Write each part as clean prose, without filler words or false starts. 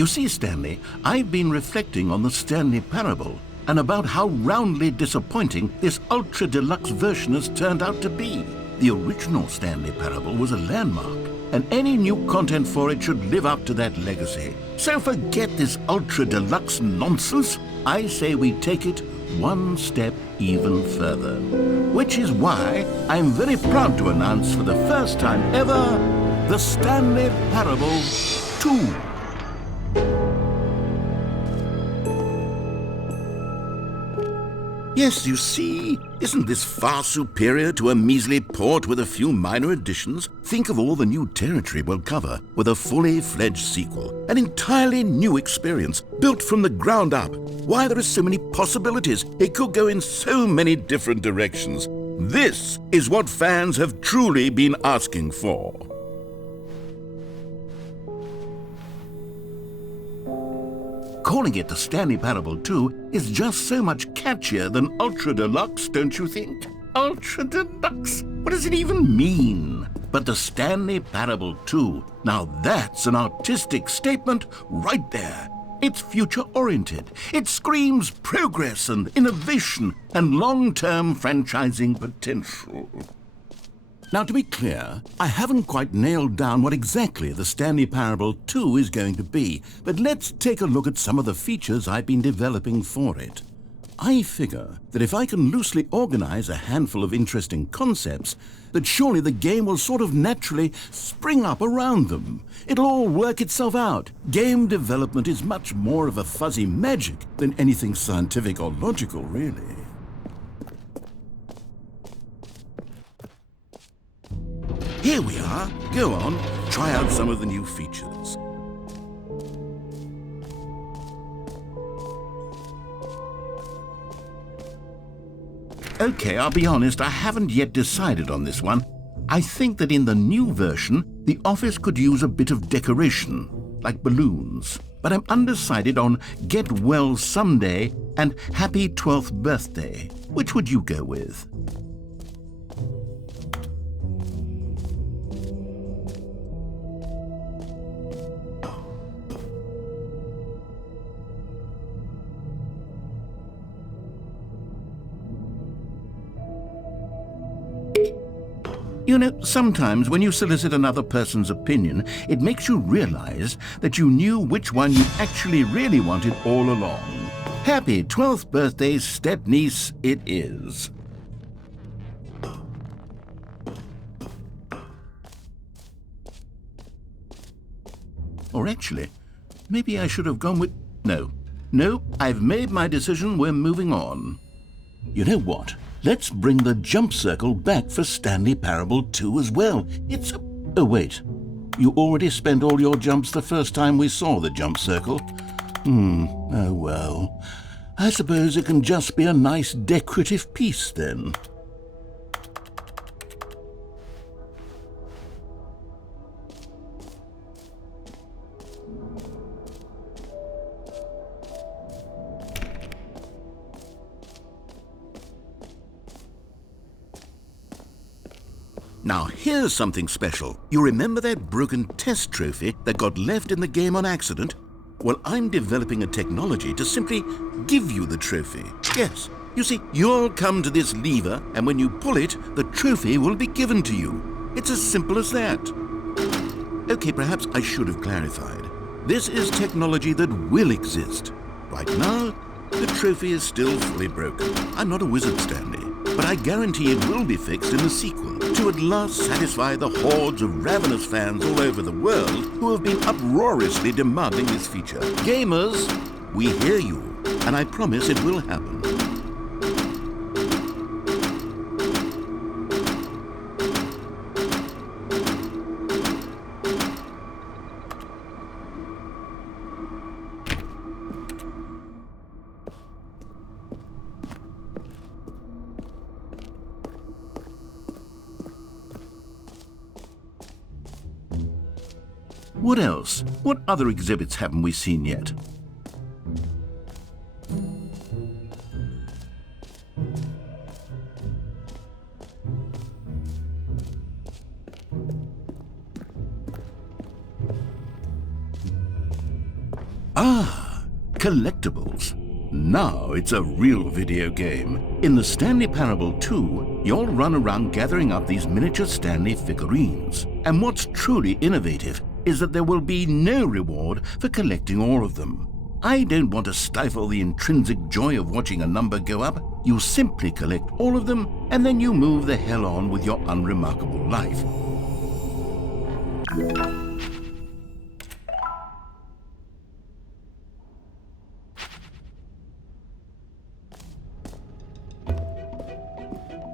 You see, Stanley, I've been reflecting on the Stanley Parable and about how roundly disappointing this ultra deluxe version has turned out to be. The original Stanley Parable was a landmark, and any new content for it should live up to that legacy. So forget this ultra deluxe nonsense. I say we take it one step even further. Which is why I'm very proud to announce for the first time ever, the Stanley Parable 2. Yes, you see, isn't this far superior to a measly port with a few minor additions? Think of all the new territory we'll cover with a fully fledged sequel. An entirely new experience, built from the ground up. Why, there are so many possibilities. It could go in so many different directions. This is what fans have truly been asking for. Calling it the Stanley Parable 2 is just so much catchier than Ultra Deluxe, don't you think? Ultra Deluxe? What does it even mean? But the Stanley Parable 2, now that's an artistic statement right there. It's future-oriented. It screams progress and innovation and long-term franchising potential. Now, to be clear, I haven't quite nailed down what exactly the Stanley Parable 2 is going to be, but let's take a look at some of the features I've been developing for it. I figure that if I can loosely organize a handful of interesting concepts, that surely the game will sort of naturally spring up around them. It'll all work itself out. Game development is much more of a fuzzy magic than anything scientific or logical, really. Here we are. Go on, try out some of the new features. Okay, I'll be honest, I haven't yet decided on this one. I think that in the new version, the office could use a bit of decoration, like balloons. But I'm undecided on Get Well Someday and Happy 12th Birthday. Which would you go with? You know, sometimes when you solicit another person's opinion, it makes you realize that you knew which one you actually really wanted all along. Happy 12th birthday, step-niece, it is. Or actually, maybe I should have gone with... No, I've made my decision, we're moving on. You know what? Let's bring the jump circle back for Stanley Parable 2 as well. It's a... Oh, wait. You already spent all your jumps the first time we saw the jump circle. Oh well. I suppose it can just be a nice decorative piece then. Now, here's something special. You remember that broken test trophy that got left in the game on accident? Well, I'm developing a technology to simply give you the trophy. Yes, you see, you'll come to this lever, and when you pull it, the trophy will be given to you. It's as simple as that. Okay, perhaps I should have clarified. This is technology that will exist. Right now, the trophy is still fully broken. I'm not a wizard, Stanley, but I guarantee it will be fixed in the sequel to at last satisfy the hordes of ravenous fans all over the world who have been uproariously demanding this feature. Gamers, we hear you, and I promise it will happen. What else? What other exhibits haven't we seen yet? Ah, collectibles. Now it's a real video game. In the Stanley Parable 2, you'll run around gathering up these miniature Stanley figurines. And what's truly innovative is that there will be no reward for collecting all of them. I don't want to stifle the intrinsic joy of watching a number go up. You simply collect all of them, and then you move the hell on with your unremarkable life.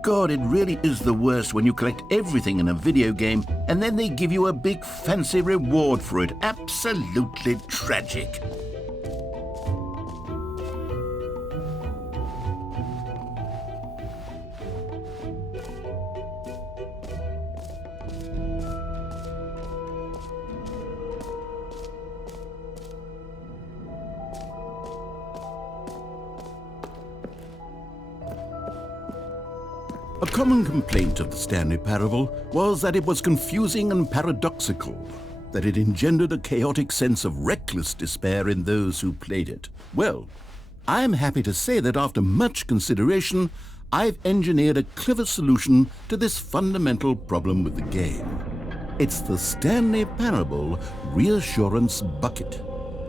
God, it really is the worst when you collect everything in a video game and then they give you a big fancy reward for it. Absolutely tragic. A common complaint of the Stanley Parable was that it was confusing and paradoxical, that it engendered a chaotic sense of reckless despair in those who played it. Well, I'm happy to say that after much consideration, I've engineered a clever solution to this fundamental problem with the game. It's the Stanley Parable Reassurance Bucket.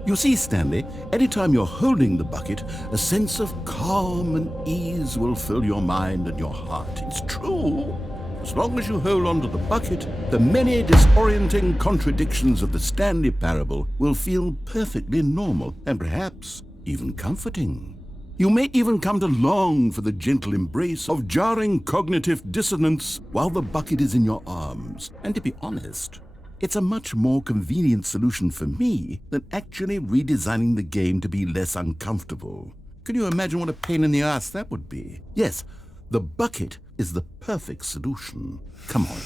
You see, Stanley, anytime you're holding the bucket, a sense of calm and ease will fill your mind and your heart. It's true. As long as you hold on to the bucket, the many disorienting contradictions of the Stanley Parable will feel perfectly normal and perhaps even comforting. You may even come to long for the gentle embrace of jarring cognitive dissonance while the bucket is in your arms. And to be honest, it's a much more convenient solution for me than actually redesigning the game to be less uncomfortable. Can you imagine what a pain in the ass that would be? Yes, the bucket is the perfect solution. Come on,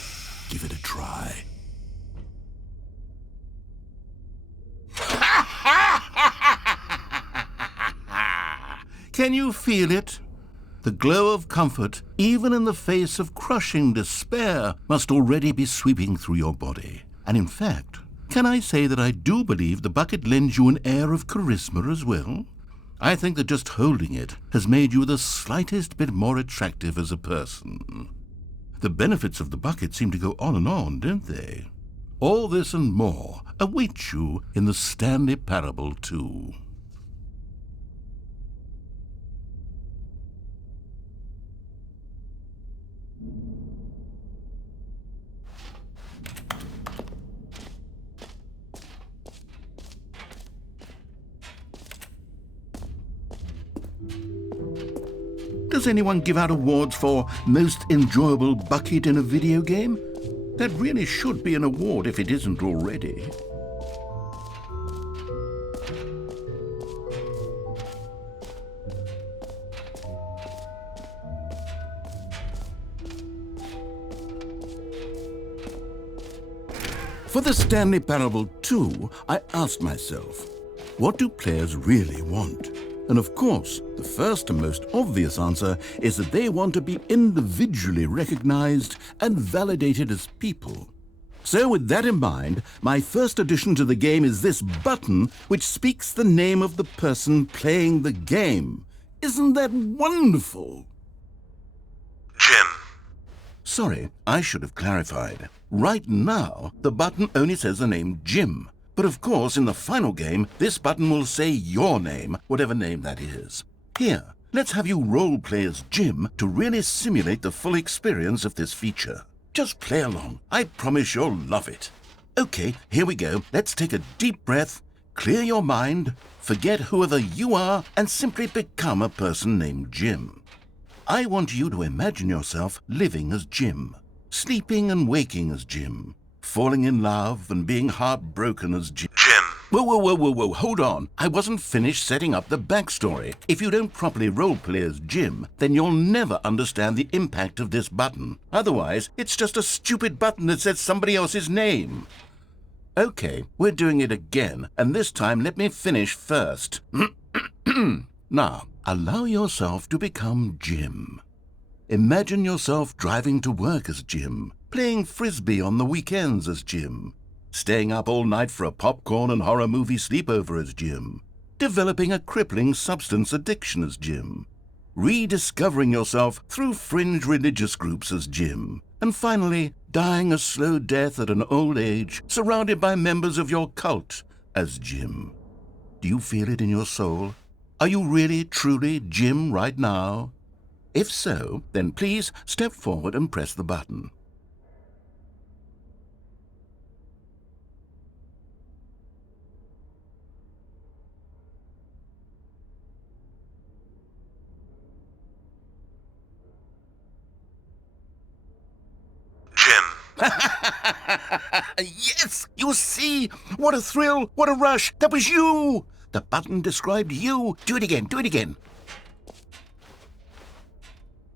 give it a try. Can you feel it? The glow of comfort, even in the face of crushing despair, must already be sweeping through your body. And in fact, can I say that I do believe the bucket lends you an air of charisma as well? I think that just holding it has made you the slightest bit more attractive as a person. The benefits of the bucket seem to go on, don't they? All this and more await you in the Stanley Parable 2. Does anyone give out awards for most enjoyable bucket in a video game? That really should be an award if it isn't already. For the Stanley Parable 2, I asked myself, what do players really want? And of course, the first and most obvious answer is that they want to be individually recognized and validated as people. So with that in mind, my first addition to the game is this button which speaks the name of the person playing the game. Isn't that wonderful? Jim. Sorry, I should have clarified. Right now, the button only says the name Jim. But of course, in the final game, this button will say your name, whatever name that is. Here, let's have you role-play as Jim to really simulate the full experience of this feature. Just play along. I promise you'll love it. Okay, here we go. Let's take a deep breath, clear your mind, forget whoever you are, and simply become a person named Jim. I want you to imagine yourself living as Jim, sleeping and waking as Jim, falling in love and being heartbroken as Jim. Whoa, hold on. I wasn't finished setting up the backstory. If you don't properly roleplay as Jim, then you'll never understand the impact of this button. Otherwise, it's just a stupid button that says somebody else's name. Okay, we're doing it again, and this time let me finish first. Now, allow yourself to become Jim. Imagine yourself driving to work as Jim, playing frisbee on the weekends as Jim, Staying up all night for a popcorn and horror movie sleepover as Jim. Developing a crippling substance addiction as Jim. Rediscovering yourself through fringe religious groups as Jim. And finally, dying a slow death at an old age, surrounded by members of your cult as Jim. Do you feel it in your soul? Are you really, truly Jim right now? If so, then please step forward and press the button. Jim. Yes! You see? What a thrill! What a rush! That was you! The button described you. Do it again. Do it again.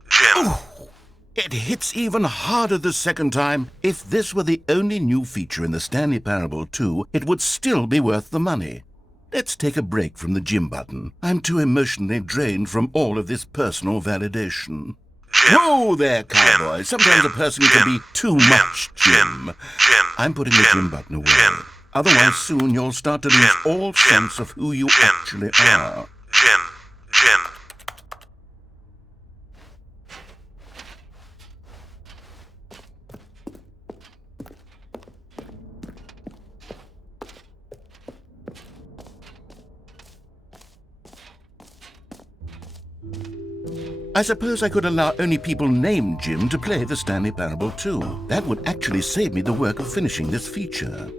Jim. Ooh, it hits even harder the second time. If this were the only new feature in the Stanley Parable 2, it would still be worth the money. Let's take a break from the Jim button. I'm too emotionally drained from all of this personal validation. Jim. Whoa there, cowboy. Sometimes a person can be too much, Jim. Jim. I'm putting the Jim button away. Jim. Otherwise, soon you'll start to lose all sense of who you actually are. Jim. I suppose I could allow only people named Jim to play the Stanley Parable 2. That would actually save me the work of finishing this feature.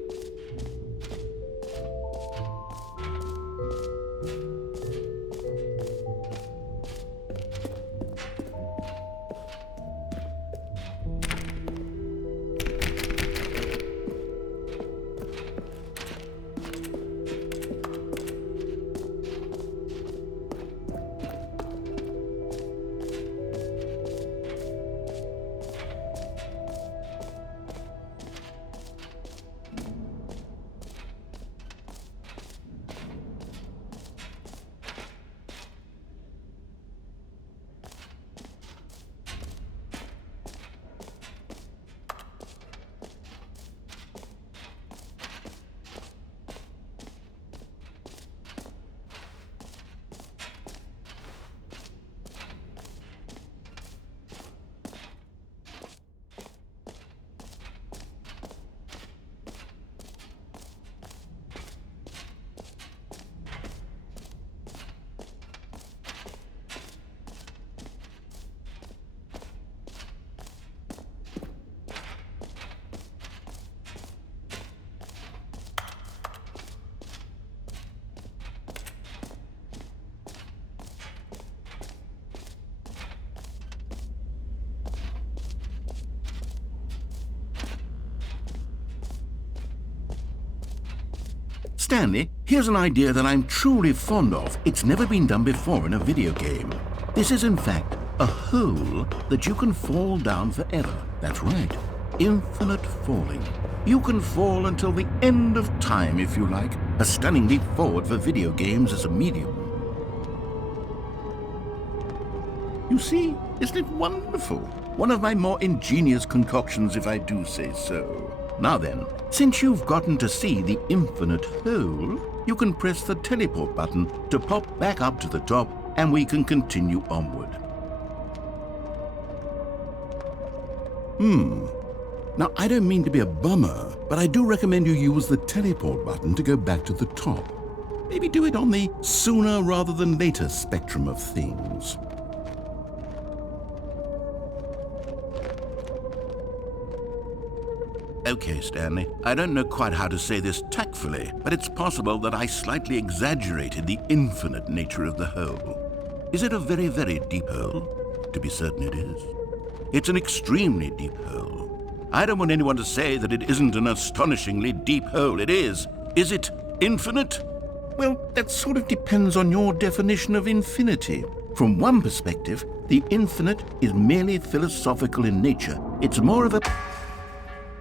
Stanley, here's an idea that I'm truly fond of. It's never been done before in a video game. This is, in fact, a hole that you can fall down forever. That's right. Infinite falling. You can fall until the end of time, if you like. A stunning leap forward for video games as a medium. You see, isn't it wonderful? One of my more ingenious concoctions, if I do say so. Now then, since you've gotten to see the infinite hole, you can press the teleport button to pop back up to the top, and we can continue onward. Now, I don't mean to be a bummer, but I do recommend you use the teleport button to go back to the top. Maybe do it on the sooner rather than later spectrum of things. Okay, Stanley, I don't know quite how to say this tactfully, but it's possible that I slightly exaggerated the infinite nature of the hole. Is it a very, very deep hole? To be certain it is. It's an extremely deep hole. I don't want anyone to say that it isn't an astonishingly deep hole. It is. Is it infinite? Well, that sort of depends on your definition of infinity. From one perspective, the infinite is merely philosophical in nature. It's more of a...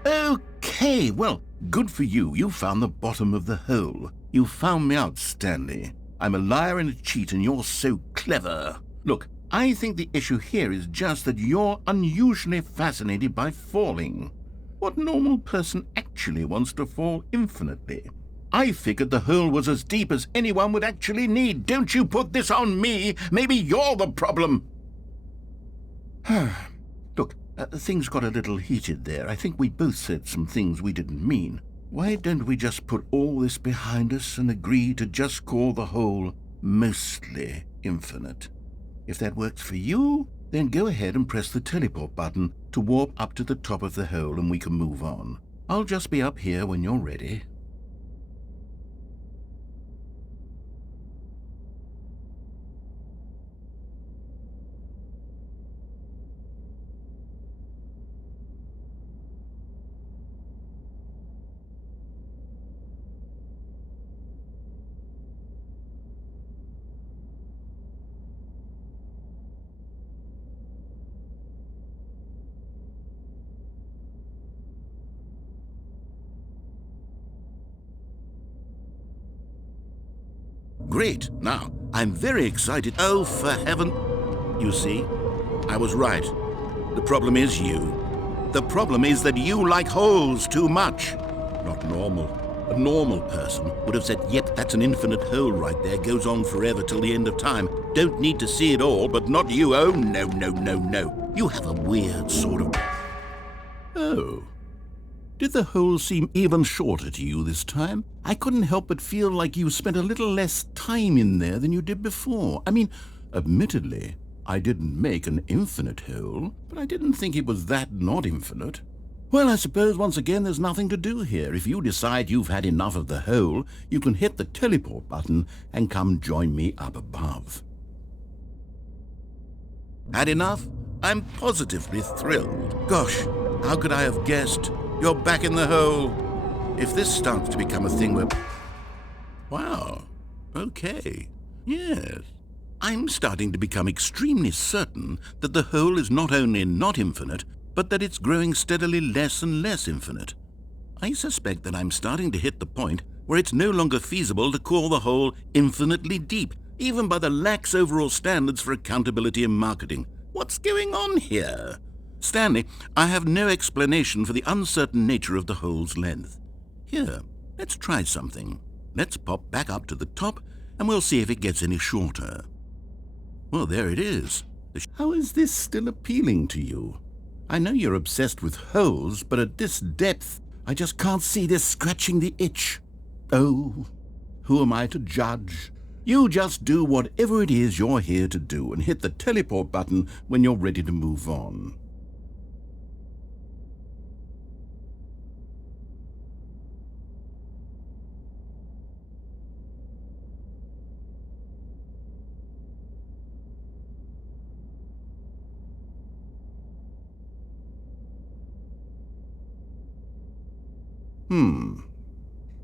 Okay, well, good for you. You found the bottom of the hole. You found me out, Stanley. I'm a liar and a cheat, and you're so clever. Look, I think the issue here is just that you're unusually fascinated by falling. What normal person actually wants to fall infinitely? I figured the hole was as deep as anyone would actually need. Don't you put this on me. Maybe you're the problem. Look, things got a little heated there. I think we both said some things we didn't mean. Why don't we just put all this behind us and agree to just call the hole mostly infinite? If that works for you, then go ahead and press the teleport button to warp up to the top of the hole and we can move on. I'll just be up here when you're ready. Great. Now, I'm very excited. Oh, for heaven. You see, I was right. The problem is you. The problem is that you like holes too much. Not normal. A normal person would have said, yep, that's an infinite hole right there. Goes on forever till the end of time. Don't need to see it all, but not you. Oh, no, no, no, no. You have a weird sort of... Oh. Did the hole seem even shorter to you this time? I couldn't help but feel like you spent a little less time in there than you did before. I mean, admittedly, I didn't make an infinite hole, but I didn't think it was that not infinite. Well, I suppose once again there's nothing to do here. If you decide you've had enough of the hole, you can hit the teleport button and come join me up above. Had enough? I'm positively thrilled. Gosh, how could I have guessed? You're back in the hole. If this starts to become a thing where... Wow. Okay. Yes. I'm starting to become extremely certain that the hole is not only not infinite, but that it's growing steadily less and less infinite. I suspect that I'm starting to hit the point where it's no longer feasible to call the hole infinitely deep, even by the lax overall standards for accountability and marketing. What's going on here? Stanley, I have no explanation for the uncertain nature of the hole's length. Here, let's try something. Let's pop back up to the top, and we'll see if it gets any shorter. Well, there it is. How is this still appealing to you? I know you're obsessed with holes, but at this depth, I just can't see this scratching the itch. Oh, who am I to judge? You just do whatever it is you're here to do and hit the teleport button when you're ready to move on.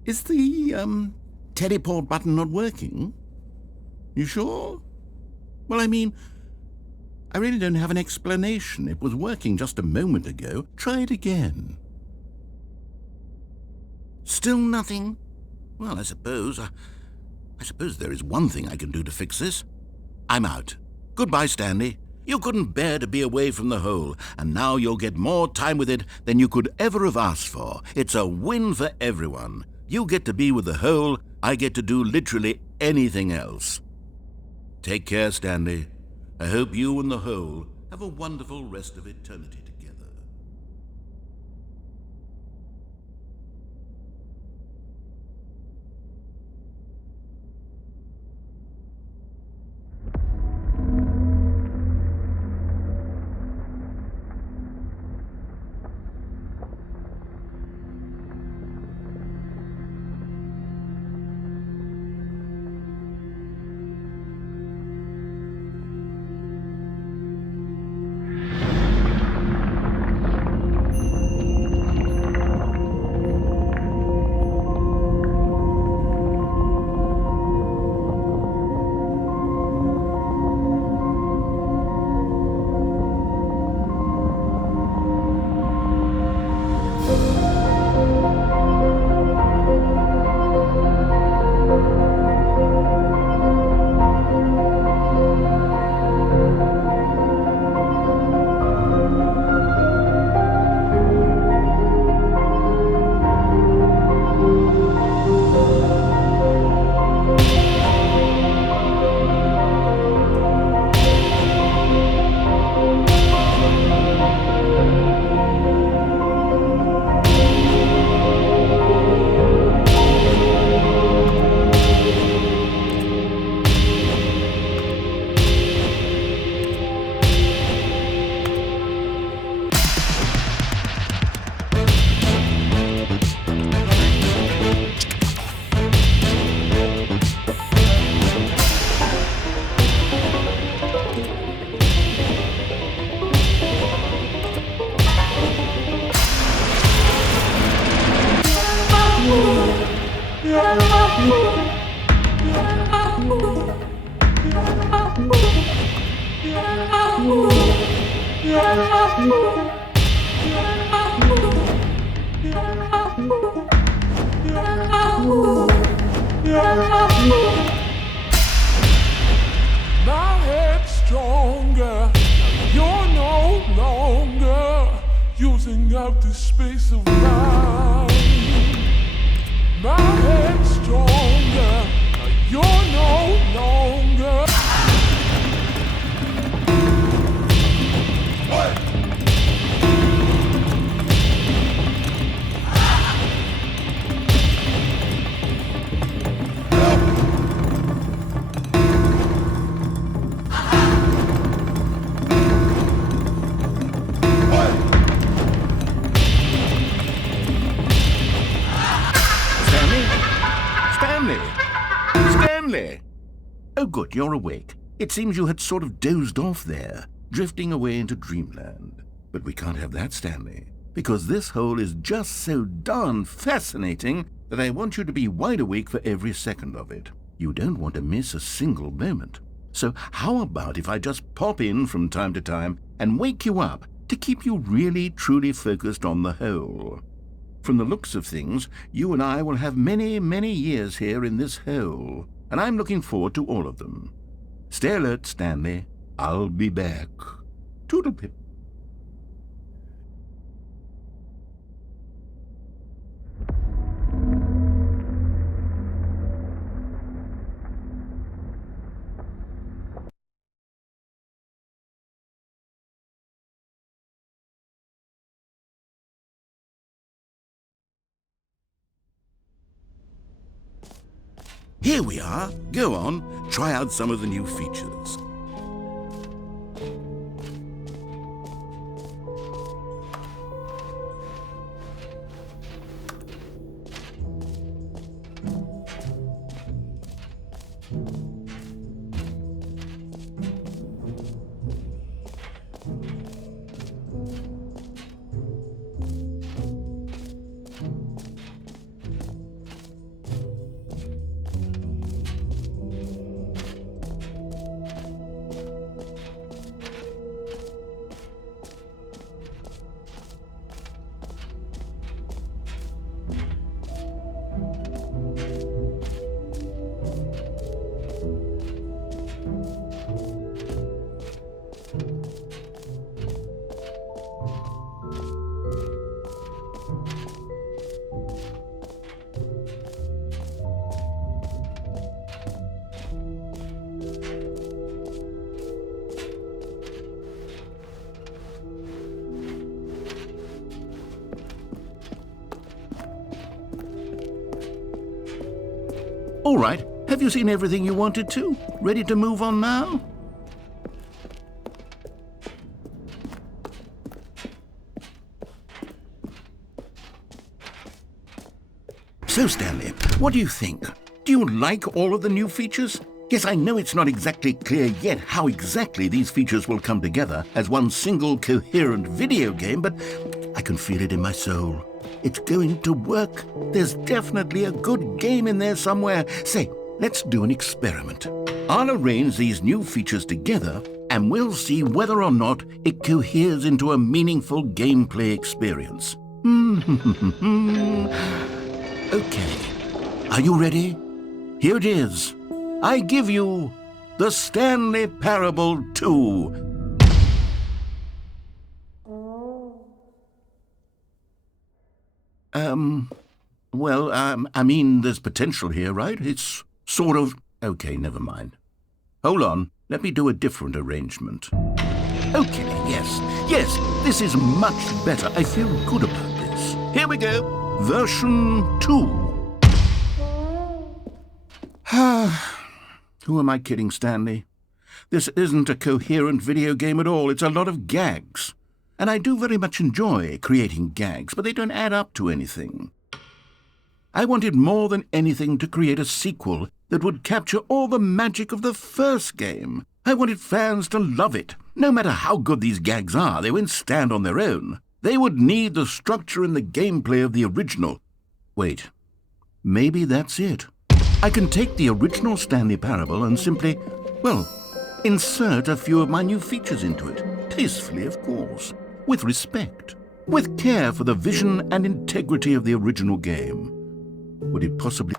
Is the, teleport button not working? You sure? Well, I mean, I really don't have an explanation. It was working just a moment ago. Try it again. Still nothing? Well, I suppose there is one thing I can do to fix this. I'm out. Goodbye, Stanley. You couldn't bear to be away from the hole, and now you'll get more time with it than you could ever have asked for. It's a win for everyone. You get to be with the hole, I get to do literally anything else. Take care, Stanley. I hope you and the hole have a wonderful rest of eternity together. empty space of mind. My head's stronger, you're no longer. Stanley! Oh, good, you're awake. It seems you had sort of dozed off there, drifting away into dreamland. But we can't have that, Stanley, because this hole is just so darn fascinating that I want you to be wide awake for every second of it. You don't want to miss a single moment. So how about if I just pop in from time to time and wake you up to keep you really, truly focused on the hole? From the looks of things, you and I will have many, many years here in this hole, and I'm looking forward to all of them. Stay alert, Stanley. I'll be back. Toodle-pip. Here we are. Go on, try out some of the new features. All right, have you seen everything you wanted to? Ready to move on now? So, Stanley, what do you think? Do you like all of the new features? Yes, I know it's not exactly clear yet how exactly these features will come together as one single coherent video game, but I can feel it in my soul. It's going to work. There's definitely a good game in there somewhere. Say, let's do an experiment. I'll arrange these new features together, and we'll see whether or not it coheres into a meaningful gameplay experience. Okay. Are you ready? Here it is. I give you the Stanley Parable 2. I mean, there's potential here, right? It's sort of... Okay, never mind. Hold on, let me do a different arrangement. Okay, yes, this is much better. I feel good about this. Here we go, version 2. Who am I kidding, Stanley? This isn't a coherent video game at all. It's a lot of gags. And I do very much enjoy creating gags, but they don't add up to anything. I wanted more than anything to create a sequel that would capture all the magic of the first game. I wanted fans to love it. No matter how good these gags are, they won't stand on their own. They would need the structure and the gameplay of the original. Wait, maybe that's it. I can take the original Stanley Parable and simply, well, insert a few of my new features into it. Tastefully, of course. With respect. With care for the vision and integrity of the original game. Would it possibly...